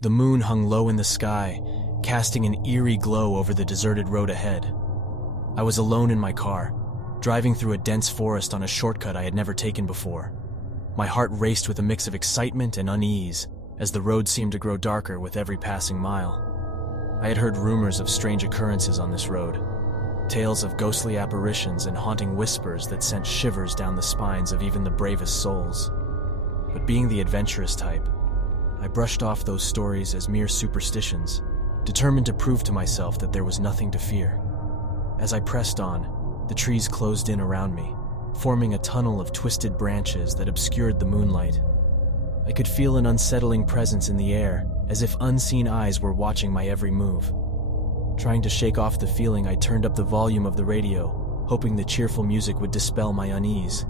The moon hung low in the sky, casting an eerie glow over the deserted road ahead. I was alone in my car, driving through a dense forest on a shortcut I had never taken before. My heart raced with a mix of excitement and unease as the road seemed to grow darker with every passing mile. I had heard rumors of strange occurrences on this road, tales of ghostly apparitions and haunting whispers that sent shivers down the spines of even the bravest souls. But being the adventurous type, I brushed off those stories as mere superstitions, determined to prove to myself that there was nothing to fear. As I pressed on, the trees closed in around me, forming a tunnel of twisted branches that obscured the moonlight. I could feel an unsettling presence in the air, as if unseen eyes were watching my every move. Trying to shake off the feeling, I turned up the volume of the radio, hoping the cheerful music would dispel my unease.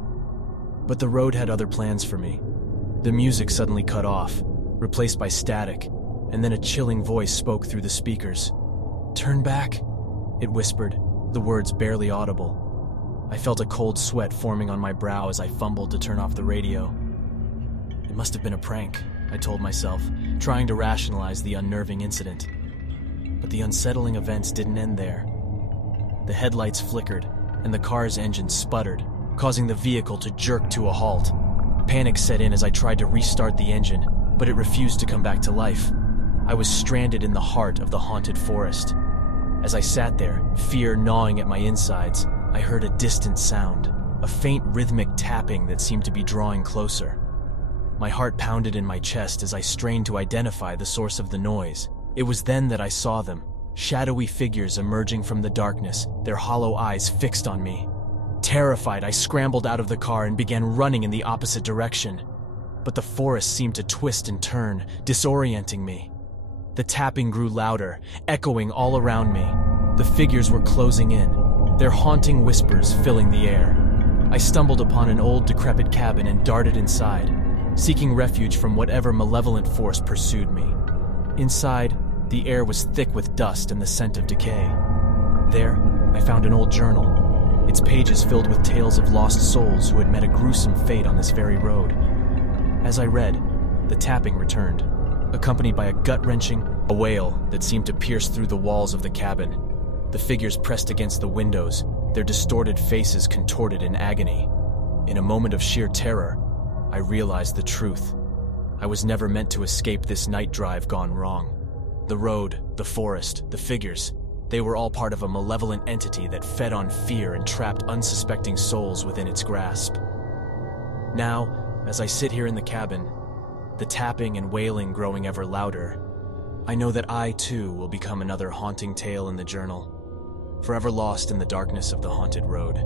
But the road had other plans for me. The music suddenly cut off, replaced by static, and then a chilling voice spoke through the speakers. "Turn back," it whispered, the words barely audible. I felt a cold sweat forming on my brow as I fumbled to turn off the radio. It must have been a prank, I told myself, trying to rationalize the unnerving incident. But the unsettling events didn't end there. The headlights flickered, and the car's engine sputtered, causing the vehicle to jerk to a halt. Panic set in as I tried to restart the engine, but it refused to come back to life. I was stranded in the heart of the haunted forest. As I sat there, fear gnawing at my insides, I heard a distant sound, a faint rhythmic tapping that seemed to be drawing closer. My heart pounded in my chest as I strained to identify the source of the noise. It was then that I saw them, shadowy figures emerging from the darkness, their hollow eyes fixed on me. Terrified, I scrambled out of the car and began running in the opposite direction. But the forest seemed to twist and turn, disorienting me. The tapping grew louder, echoing all around me. The figures were closing in, their haunting whispers filling the air. I stumbled upon an old, decrepit cabin and darted inside, seeking refuge from whatever malevolent force pursued me. Inside, the air was thick with dust and the scent of decay. There, I found an old journal, its pages filled with tales of lost souls who had met a gruesome fate on this very road. As I read, the tapping returned, accompanied by a gut-wrenching wail that seemed to pierce through the walls of the cabin. The figures pressed against the windows, their distorted faces contorted in agony. In a moment of sheer terror, I realized the truth. I was never meant to escape this night drive gone wrong. The road, the forest, the figures, they were all part of a malevolent entity that fed on fear and trapped unsuspecting souls within its grasp. Now, as I sit here in the cabin, the tapping and wailing growing ever louder, I know that I, too, will become another haunting tale in the journal, forever lost in the darkness of the haunted road.